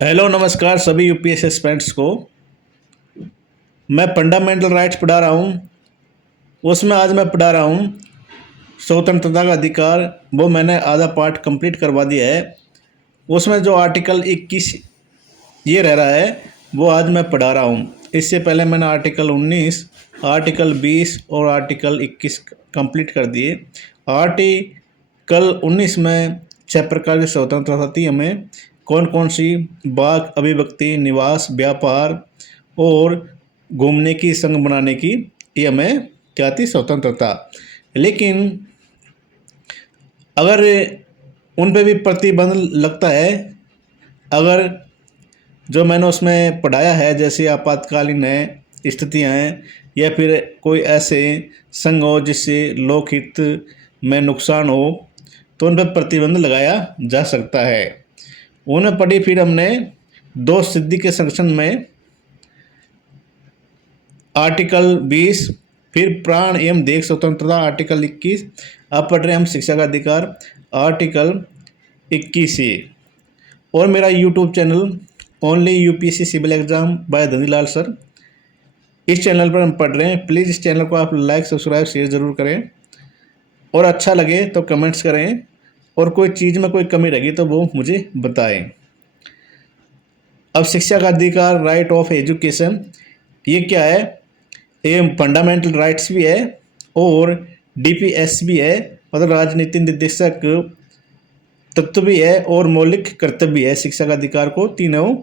Hello नमस्कार सभी UPSC aspirants को। मैं फंडामेंटल राइट्स पढ़ा रहा हूँ। उसमें आज मैं पढ़ा रहा हूँ स्वतंत्रता का अधिकार। वो मैंने आधा पार्ट कंप्लीट करवा दिया है। उसमें जो आर्टिकल 21 ये रह रहा है वो आज मैं पढ़ा रहा हूँ। इससे पहले मैंने आर्टिकल 19, आर्टिकल 20 और आर्टिकल 21 कंप्लीट कर दिए। आर्टिकल 19 में 6 प्रकार की स्वतंत्रता थी हमें। कौन कौन सी? वाक, अभिव्यक्ति, निवास, व्यापार और घूमने की, संघ बनाने की, ये हमें क्या थी? स्वतंत्रता। लेकिन अगर उन पे भी प्रतिबंध लगता है, अगर जो मैंने उसमें पढ़ाया है जैसे आपातकालीन है, स्थितियाँ हैं, या फिर कोई ऐसे संघ हो जिससे लोकहित में नुकसान हो, तो उन पर प्रतिबंध लगाया जा सकता है। उन्हें पढ़ी फिर हमने दो सिद्धि के संरक्षण में आर्टिकल 20, फिर प्राण एवं देश स्वतंत्रता आर्टिकल 21। अब पढ़ रहे हैं हम शिक्षा का अधिकार आर्टिकल 21 से। और मेरा YouTube channel only UPSC civil exam by Dhanilal sir, इस चैनल पर हम पढ़ रहे हैं। प्लीज़ इस चैनल को आप लाइक, सब्सक्राइब, शेयर ज़रूर करें और अच्छा लगे तो कमेंट्स करें, और कोई चीज़ में कोई कमी रहेगी तो वो मुझे बताएं। अब शिक्षा का अधिकार, राइट ऑफ एजुकेशन, ये क्या है? ये फंडामेंटल राइट्स भी है और डीपीएस भी है, मतलब राजनीति निर्देशक तत्व भी है और मौलिक कर्तव्य भी है। शिक्षा का अधिकार को तीनों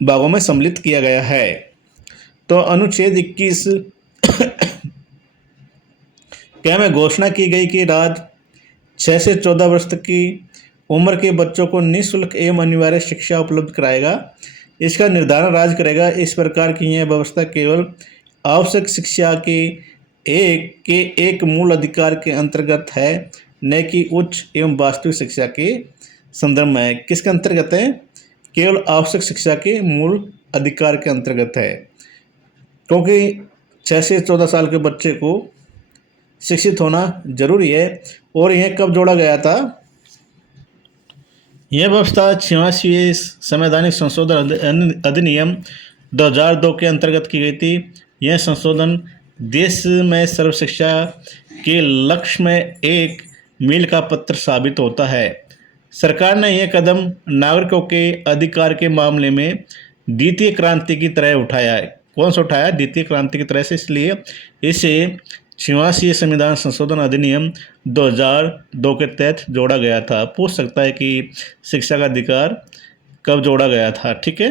भागों में सम्मिलित किया गया है। तो अनुच्छेद 21 क्या में घोषणा की गई कि राज्य 6 से 14 वर्ष तक की उम्र के बच्चों को निःशुल्क एवं अनिवार्य शिक्षा उपलब्ध कराएगा। इसका निर्धारण राज्य करेगा। इस प्रकार की यह व्यवस्था केवल आवश्यक शिक्षा के एक मूल अधिकार के अंतर्गत है, न कि उच्च एवं वास्तविक शिक्षा के संदर्भ में है। किसके अंतर्गत है? केवल आवश्यक शिक्षा के मूल अधिकार के अंतर्गत है, क्योंकि 6 से 14 साल के बच्चे को शिक्षित होना जरूरी है। और यह कब जोड़ा गया था? यह व्यवस्था 86वें संवैधानिक संशोधन अधिनियम 2002 के अंतर्गत की गई थी। यह संशोधन देश में सर्व शिक्षा के लक्ष्य में एक मील का पत्थर साबित होता है। सरकार ने यह कदम नागरिकों के अधिकार के मामले में द्वितीय क्रांति की तरह उठाया है। कौन सा उठाया? द्वितीय क्रांति की तरह से, इसलिए इसे 86वें संविधान संशोधन अधिनियम 2002 के तहत जोड़ा गया था। पूछ सकता है कि शिक्षा का अधिकार कब जोड़ा गया था, ठीक है।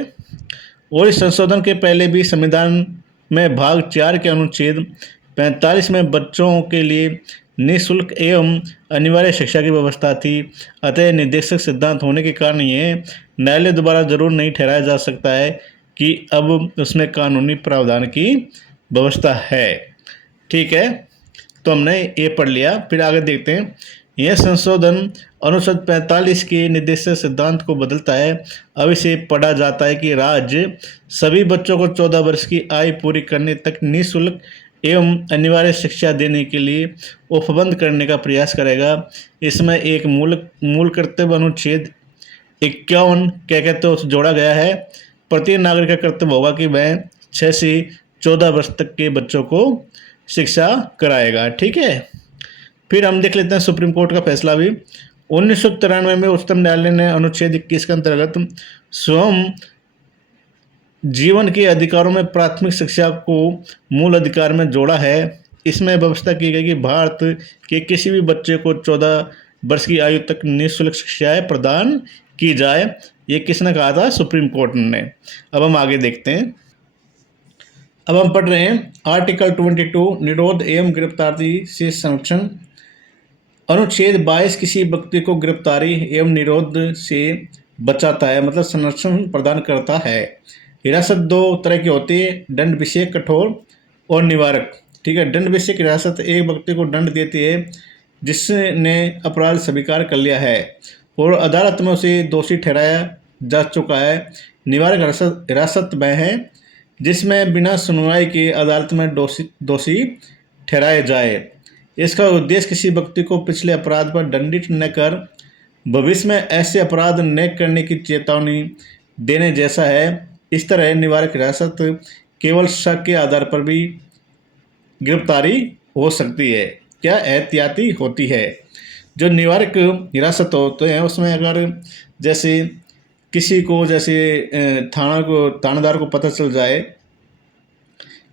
और इस संशोधन के पहले भी संविधान में भाग 4 के अनुच्छेद 45 में बच्चों के लिए निःशुल्क एवं अनिवार्य शिक्षा की व्यवस्था थी। अतः निर्देशक सिद्धांत होने के कारण यह न्यायालय द्वारा जरूर नहीं ठहराया जा सकता है कि अब उसमें कानूनी प्रावधान की व्यवस्था है, ठीक है। तो हमने ये पढ़ लिया। फिर आगे देखते हैं। यह संशोधन अनुच्छेद 45 के निर्देशक सिद्धांत को बदलता है। अब इसे पढ़ा जाता है कि राज्य सभी बच्चों को 14 वर्ष की आयु पूरी करने तक निःशुल्क एवं अनिवार्य शिक्षा देने के लिए उपबंध करने का प्रयास करेगा। इसमें एक मूल कर्तव्य अनुच्छेद 51 क्या कहते हैं जोड़ा गया है। प्रत्येक नागरिक का कर्तव्य होगा कि वह 6 से 14 वर्ष तक के बच्चों को शिक्षा कराएगा, ठीक है। फिर हम देख लेते हैं सुप्रीम कोर्ट का फैसला भी। 1993 में उच्चतम न्यायालय ने अनुच्छेद 21 के अंतर्गत स्वयं जीवन के अधिकारों में प्राथमिक शिक्षा को मूल अधिकार में जोड़ा है। इसमें व्यवस्था की गई कि भारत के किसी भी बच्चे को 14 वर्ष की आयु तक निःशुल्क शिक्षाएं प्रदान की जाए। ये किसने कहा था? सुप्रीम कोर्ट ने। अब हम आगे देखते हैं। अब हम पढ़ रहे हैं आर्टिकल 22 निरोध एवं गिरफ्तारी से संरक्षण। अनुच्छेद 22 किसी व्यक्ति को गिरफ्तारी एवं निरोध से बचाता है, मतलब संरक्षण प्रदान करता है। हिरासत दो तरह की होती है, दंड विषयक कठोर और निवारक, ठीक है। दंड विषयक हिरासत एक व्यक्ति को दंड देती है जिसने अपराध स्वीकार कर लिया है और अदालत में उसे दोषी ठहराया जा चुका है। निवारक हिरासत वह है जिसमें बिना सुनवाई के अदालत में दोषी ठहराया जाए। इसका उद्देश्य किसी व्यक्ति को पिछले अपराध पर दंडित न कर भविष्य में ऐसे अपराध न करने की चेतावनी देने जैसा है। इस तरह निवारक हिरासत केवल शक के आधार पर भी गिरफ्तारी हो सकती है, क्या एहतियाती होती है। जो निवारक हिरासत होते हैं उसमें अगर जैसे किसी को जैसे थानेदार को पता चल जाए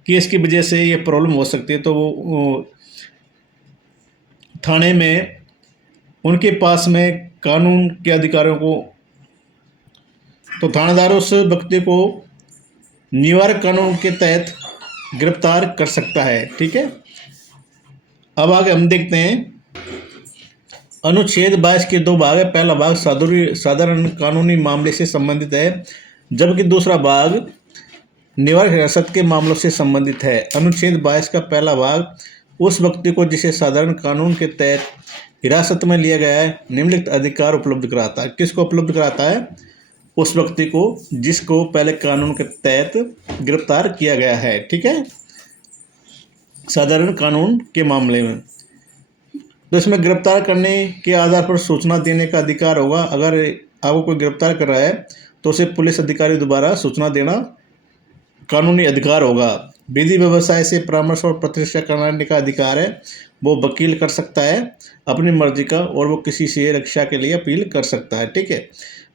कि इसकी वजह से ये प्रॉब्लम हो सकती है, तो वो थाने में उनके पास में कानून के अधिकारियों को, तो थानेदार उस व्यक्ति को निवारक कानून के तहत गिरफ्तार कर सकता है। ठीक है, अब आगे हम देखते हैं अनुच्छेद 22 के दो भाग है। पहला भाग साधारण कानूनी मामले से संबंधित है, जबकि दूसरा भाग निवारक हिरासत के मामलों से संबंधित है। अनुच्छेद 22 का पहला भाग उस व्यक्ति को जिसे साधारण कानून के तहत हिरासत में लिया गया है निम्नलिखित अधिकार उपलब्ध कराता है। किसको उपलब्ध कराता है? उस व्यक्ति को जिसको पहले कानून के तहत गिरफ्तार किया गया है। ठीक है, साधारण कानून के मामले में तो इसमें गिरफ्तार करने के आधार पर सूचना देने का अधिकार होगा। अगर आपको कोई गिरफ्तार कर रहा है तो उसे पुलिस अधिकारी द्वारा सूचना देना कानूनी अधिकार होगा। विधि व्यवसाय से परामर्श और प्रतिष्ठा कराने का अधिकार है, वो वकील कर सकता है अपनी मर्जी का, और वो किसी से रक्षा के लिए अपील कर सकता है। ठीक है,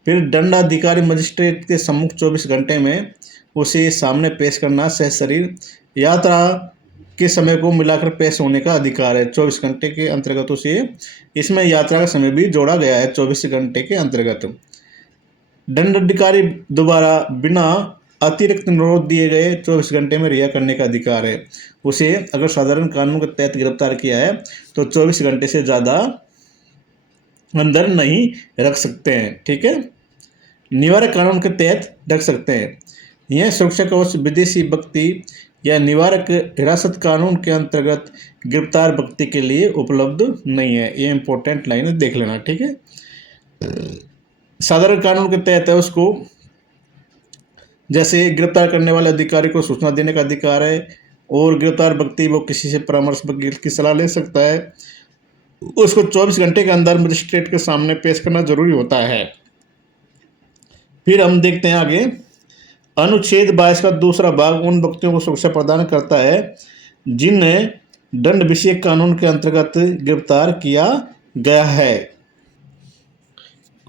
फिर दंडाधिकारी मजिस्ट्रेट के सम्मुख 24 घंटे में उसे सामने पेश करना, सहशरीर यात्रा के समय को मिलाकर पेश होने का अधिकार है। 24 घंटे के अंतर्गत उसे, इसमें यात्रा का समय भी जोड़ा गया है 24 घंटे के अंतर्गत। दंडाधिकारी द्वारा बिना अतिरिक्त अनुरोध दिए गए 24 घंटे में रिहा करने का अधिकार है। उसे अगर साधारण कानून के तहत गिरफ्तार किया है तो 24 घंटे से ज़्यादा अंदर नहीं रख सकते हैं। ठीक है, निवारक कानून के तहत रख सकते हैं। यह सुरक्षा कवच विदेशी व्यक्ति या निवारक हिरासत कानून के अंतर्गत गिरफ्तार व्यक्ति के लिए उपलब्ध नहीं है। ये इंपॉर्टेंट लाइन है, देख लेना। ठीक है, साधारण कानून के तहत है उसको जैसे गिरफ्तार करने वाले अधिकारी को सूचना देने का अधिकार है, और गिरफ्तार व्यक्ति वो किसी से परामर्श वकील की सलाह ले सकता है। उसको 24 घंटे के अंदर मजिस्ट्रेट के सामने पेश करना जरूरी होता है। फिर हम देखते हैं आगे, अनुच्छेद 22 का दूसरा भाग उन व्यक्तियों को सुरक्षा प्रदान करता है जिन्हें दंड विषयक कानून के अंतर्गत गिरफ्तार किया गया है।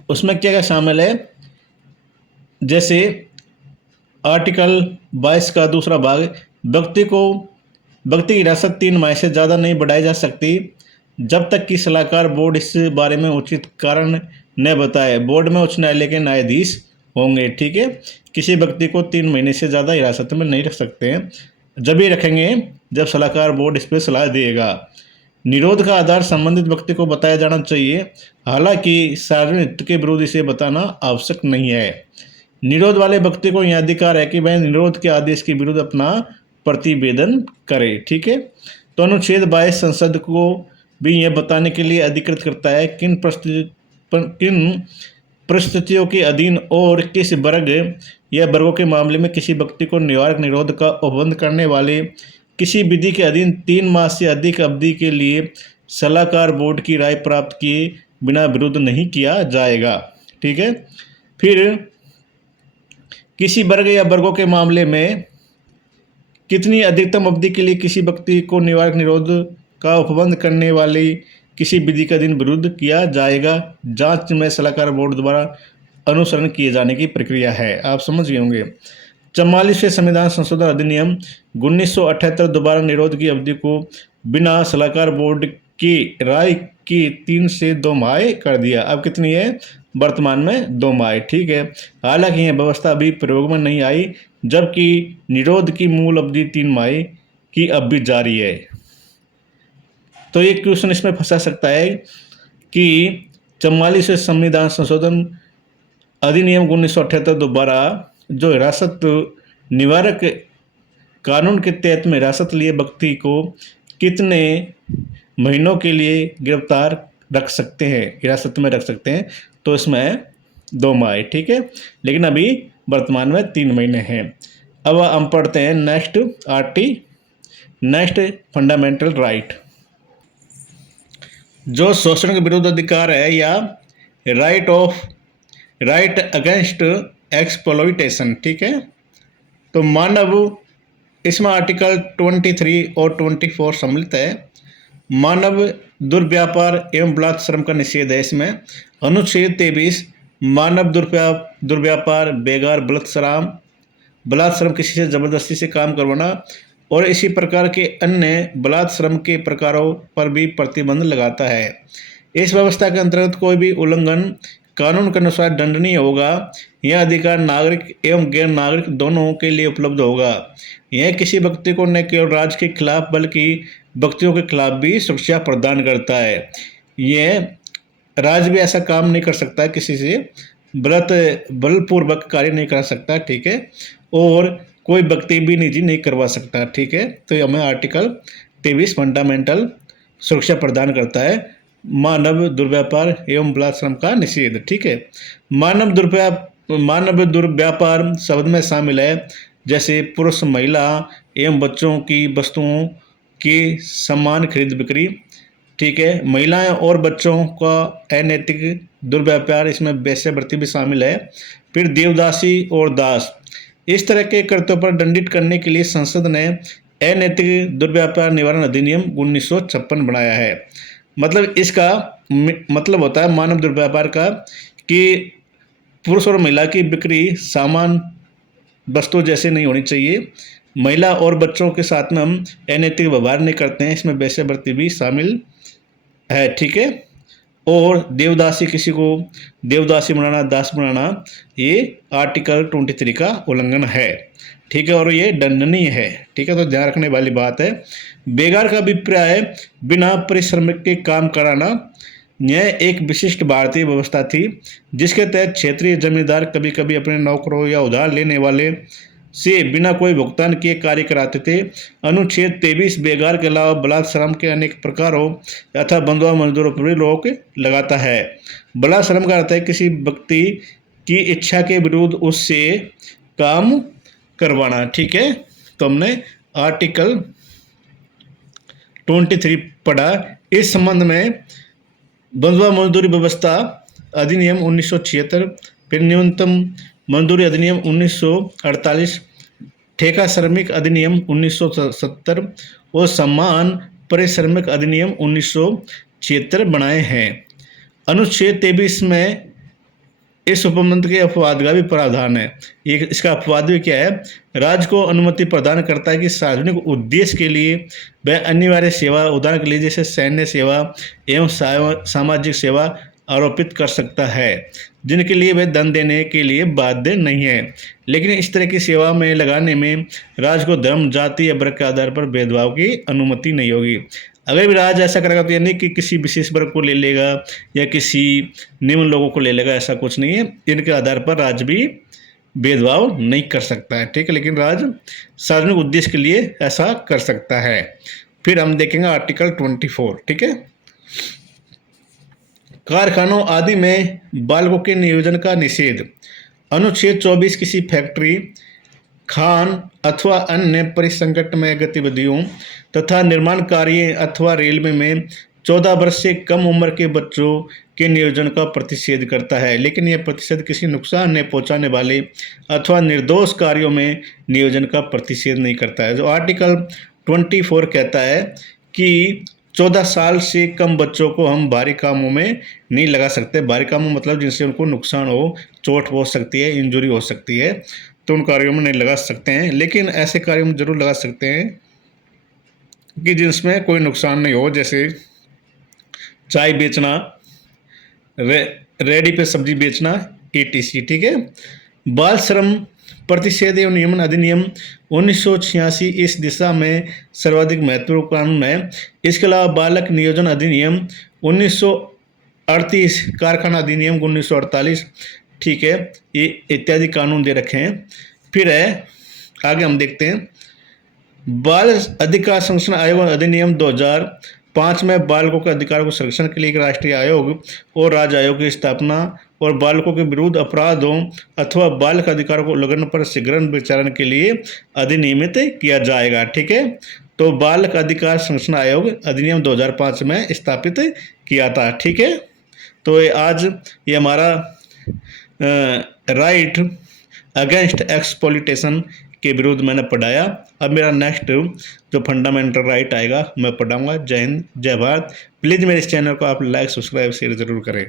उसमें क्या क्या शामिल है? जैसे आर्टिकल 22 का दूसरा भाग, व्यक्ति की हिरासत 3 माह से ज़्यादा नहीं बढ़ाई जा सकती जब तक कि सलाहकार बोर्ड इस बारे में उचित कारण न बताए। बोर्ड में उच्च न्यायालय के न्यायाधीश होंगे। ठीक है, किसी व्यक्ति को 3 महीने से ज़्यादा हिरासत में नहीं रख सकते हैं, जब भी रखेंगे जब सलाहकार बोर्ड इस पर सलाह देगा। निरोध का आधार संबंधित व्यक्ति को बताया जाना चाहिए, हालांकि सार्वजनिक हित के विरुद्ध इसे बताना आवश्यक नहीं है। निरोध वाले व्यक्ति को यह अधिकार है कि वह निरोध के आदेश के विरुद्ध अपना प्रतिवेदन करे। ठीक है, तो अनुच्छेद 22 संसद को भी यह बताने के लिए अधिकृत करता है किन परिस्थितियों के अधीन और किस वर्ग या वर्गों के मामले में किसी व्यक्ति को निवारक निरोध का उपबंध करने वाले किसी विधि के अधीन 3 माह से अधिक अवधि के लिए सलाहकार बोर्ड की राय प्राप्त किए बिना विरोध नहीं किया जाएगा। ठीक है, फिर किसी वर्ग या वर्गों के मामले में कितनी अधिकतम अवधि के लिए किसी व्यक्ति को निवारक निरोध का उपबंध करने वाली किसी विधि का दिन विरुद्ध किया जाएगा, जांच में सलाहकार बोर्ड द्वारा अनुसरण किए जाने की प्रक्रिया है। आप समझ गए होंगे। 44वें संविधान संशोधन अधिनियम 1978 दोबारा निरोध की अवधि को बिना सलाहकार बोर्ड की राय की 3 से 2 माह कर दिया। अब कितनी है? वर्तमान में 2 माह। ठीक है, हालांकि यह व्यवस्था अभी प्रयोग में नहीं आई, जबकि निरोध की मूल अवधि 3 माह की अब भी जारी है। तो एक क्वेश्चन इसमें फंसा सकता है कि 44वें संविधान संशोधन अधिनियम 1978 द्वारा जो हिरासत निवारक कानून के तहत में हिरासत लिए व्यक्ति को कितने महीनों के लिए गिरफ्तार रख सकते हैं, हिरासत में रख सकते हैं? तो इसमें 2 माह। ठीक है, लेकिन अभी वर्तमान में 3 महीने हैं। अब हम पढ़ते हैं नेक्स्ट फंडामेंटल राइट। जो शोषण के विरुद्ध अधिकार है या राइट अगेंस्ट एक्सप्लॉइटेशन, ठीक है। तो मानव, इसमें आर्टिकल 23 और 24 सम्मिलित है। मानव दुर्व्यापार एवं बलात् श्रम का निषेध है इसमें। अनुच्छेद 23 मानव दुर्व्यापार, बेगार, बलात् श्रम, किसी से जबरदस्ती से काम करवाना और इसी प्रकार के अन्य बलात् श्रम के प्रकारों पर भी प्रतिबंध लगाता है। इस व्यवस्था के अंतर्गत कोई भी उल्लंघन कानून के अनुसार दंडनीय होगा। यह अधिकार नागरिक एवं गैर नागरिक दोनों के लिए उपलब्ध होगा। यह किसी व्यक्ति को न केवल राज्य के खिलाफ बल्कि व्यक्तियों के खिलाफ भी सुरक्षा प्रदान करता है। यह राज्य भी ऐसा काम नहीं कर सकता है, किसी से बलपूर्वक कार्य नहीं कर सकता, ठीक है, और कोई व्यक्ति भी निजी नहीं करवा सकता, ठीक है। तो हमें आर्टिकल 23 फंडामेंटल सुरक्षा प्रदान करता है मानव दुर्व्यापार एवं बलात् श्रम का निषेध, ठीक है। मानव दुर्व्यापार शब्द में शामिल है जैसे पुरुष, महिला एवं बच्चों की वस्तुओं की समान खरीद बिक्री, ठीक है। महिलाएं और बच्चों का अनैतिक दुर्व्यापार, इसमें वेश्यावृत्ति भी शामिल है। फिर देवदासी और दास, इस तरह के कृत्यों पर दंडित करने के लिए संसद ने अनैतिक दुर्व्यापार निवारण अधिनियम 1956 बनाया है। मतलब इसका मतलब होता है मानव दुर्व्यापार का कि पुरुष और महिला की बिक्री सामान वस्तु जैसे नहीं होनी चाहिए। महिला और बच्चों के साथ में हम अनैतिक व्यवहार नहीं करते हैं, इसमें वेश्यावृत्ति भी शामिल है, ठीक है। और देवदासी, किसी को देवदासी बनाना, दास बनाना, ये आर्टिकल 23 का उल्लंघन है, ठीक है, और ये दंडनीय है, ठीक है। तो ध्यान रखने वाली बात है। बेगार का अभिप्राय है बिना परिश्रम के काम कराना। यह एक विशिष्ट भारतीय व्यवस्था थी जिसके तहत क्षेत्रीय जमींदार कभी कभी अपने नौकरों या उधार लेने वाले से बिना कोई भुगतान किए कार्य कराते थे। अनुच्छेद 23 बेगार के अलावा बलात् श्रम के अनेक प्रकारों तथा बंधुआ मजदूरों पर भी रोक लगाता है। बलात् श्रम का अर्थ है किसी व्यक्ति की इच्छा के विरुद्ध उससे काम करवाना, ठीक है। तो हमने आर्टिकल 23 पढ़ा। इस संबंध में बंधुआ मजदूरी व्यवस्था अधिनियम 1976, फिर न्यूनतम मजदूरी अधिनियम 1948, ठेका श्रमिक अधिनियम 1970 और समान परिश्रमिक अधिनियम 1976 बनाए हैं। अनुच्छेद 23 में इस उपबंध के अपवाद का भी प्रावधान है। ये इसका अपवाद भी क्या है? राज्य को अनुमति प्रदान करता है कि सार्वजनिक उद्देश्य के लिए वह अनिवार्य सेवा, उदाहरण के लिए जैसे सैन्य सेवा एवं सामाजिक सेवा आरोपित कर सकता है, जिनके लिए वह धन देने के लिए बाध्य नहीं है। लेकिन इस तरह की सेवा में लगाने में राज्य को धर्म, जाति या वर्ग के आधार पर भेदभाव की अनुमति नहीं होगी। अगर भी राज्य ऐसा करेगा तो यानी कि किसी विशेष वर्ग को ले लेगा या किसी निम्न लोगों को ले लेगा, ऐसा कुछ नहीं है। इनके आधार पर राज्य भी भेदभाव नहीं कर सकता है, ठीक है। लेकिन राज्य सार्वजनिक उद्देश्य के लिए ऐसा कर सकता है। फिर हम देखेंगे आर्टिकल 24, ठीक है। कारखानों आदि में बालकों के नियोजन का निषेध। अनुच्छेद 24 किसी फैक्ट्री, खान अथवा अन्य परिसंगठनमय गतिविधियों तथा निर्माण कार्य अथवा रेलवे में 14 वर्ष से कम उम्र के बच्चों के नियोजन का प्रतिषेध करता है। लेकिन यह प्रतिषेध किसी नुकसान न पहुंचाने वाले अथवा निर्दोष कार्यों में नियोजन का प्रतिषेध नहीं करता है। जो आर्टिकल 24 कहता है कि 14 साल से कम बच्चों को हम भारी कामों में नहीं लगा सकते। भारी कामों मतलब जिनसे उनको नुकसान हो, चोट पहुंच सकती है, इंजरी हो सकती है, तो उन कार्यों में नहीं लगा सकते हैं। लेकिन ऐसे कार्यों में जरूर लगा सकते हैं कि जिसमें कोई नुकसान नहीं हो, जैसे चाय बेचना, रेडी पे सब्जी बेचना, etc, ठीक है। बाल श्रम प्रतिषेध एवं नियमन अधिनियम 1986 इस दिशा में सर्वाधिक महत्वपूर्ण कानून है। इसके अलावा बालक नियोजन अधिनियम 1938, कारखाना अधिनियम 1948, ठीक है, ये इत्यादि कानून दे रखे हैं। फिर है आगे हम देखते हैं बाल अधिकार संरक्षण आयोग अधिनियम 2005 में बालकों के अधिकारों को संरक्षण के लिए एक राष्ट्रीय आयोग और राज्य आयोग की स्थापना और बालकों के विरुद्ध अपराधों अथवा बालक अधिकारों को उल्लंघन पर शीघ्र विचारण के लिए अधिनियमित किया जाएगा, ठीक है। तो बालक अधिकार संरक्षण आयोग अधिनियम 2005 में स्थापित किया था, ठीक है। तो आज ये हमारा राइट अगेंस्ट एक्सप्लॉइटेशन के विरुद्ध मैंने पढ़ाया। अब मेरा नेक्स्ट जो फंडामेंटल राइट आएगा मैं पढ़ाऊँगा। जय हिंद, जय भारत। प्लीज़ मेरे इस चैनल को आप लाइक, सब्सक्राइब, शेयर ज़रूर करें।